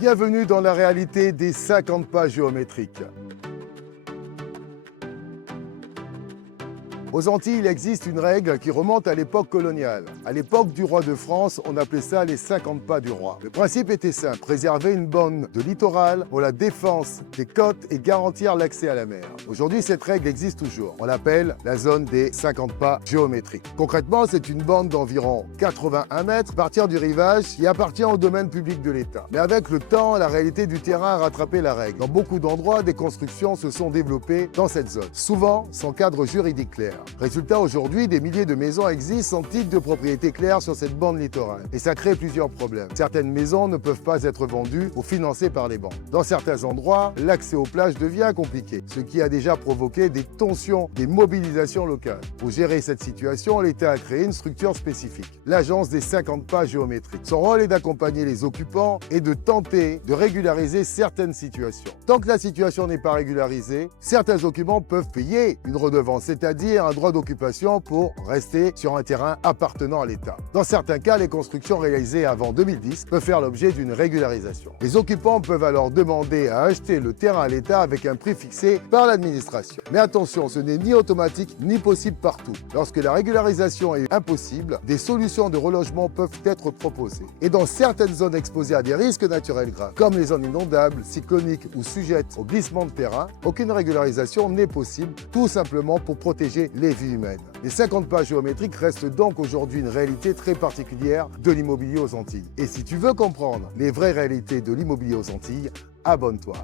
Bienvenue dans la réalité des 50 pas géométriques. Aux Antilles, il existe une règle qui remonte à l'époque coloniale. À l'époque du roi de France, on appelait ça les 50 pas du roi. Le principe était simple, préserver une bande de littoral pour la défense des côtes et garantir l'accès à la mer. Aujourd'hui, cette règle existe toujours. On l'appelle la zone des 50 pas géométriques. Concrètement, c'est une bande d'environ 81 mètres à partir du rivage qui appartient au domaine public de l'État. Mais avec le temps, la réalité du terrain a rattrapé la règle. Dans beaucoup d'endroits, des constructions se sont développées dans cette zone, souvent sans cadre juridique clair. Résultat, aujourd'hui, des milliers de maisons existent sans titre de propriété clair sur cette bande littorale. Et ça crée plusieurs problèmes. Certaines maisons ne peuvent pas être vendues ou financées par les banques. Dans certains endroits, l'accès aux plages devient compliqué, ce qui a déjà provoqué des tensions, des mobilisations locales. Pour gérer cette situation, l'État a créé une structure spécifique, l'Agence des 50 pas géométriques. Son rôle est d'accompagner les occupants et de tenter de régulariser certaines situations. Tant que la situation n'est pas régularisée, certains occupants peuvent payer une redevance, c'est-à-dire un droit d'occupation pour rester sur un terrain appartenant à l'État. Dans certains cas, les constructions réalisées avant 2010 peuvent faire l'objet d'une régularisation. Les occupants peuvent alors demander à acheter le terrain à l'État avec un prix fixé par l'administration. Mais attention, ce n'est ni automatique ni possible partout. Lorsque la régularisation est impossible, des solutions de relogement peuvent être proposées. Et dans certaines zones exposées à des risques naturels graves, comme les zones inondables, cycloniques ou sujettes au glissement de terrain, aucune régularisation n'est possible, tout simplement pour protéger les vies humaines. Les 50 pas géométriques restent donc aujourd'hui une réalité très particulière de l'immobilier aux Antilles. Et si tu veux comprendre les vraies réalités de l'immobilier aux Antilles, abonne-toi.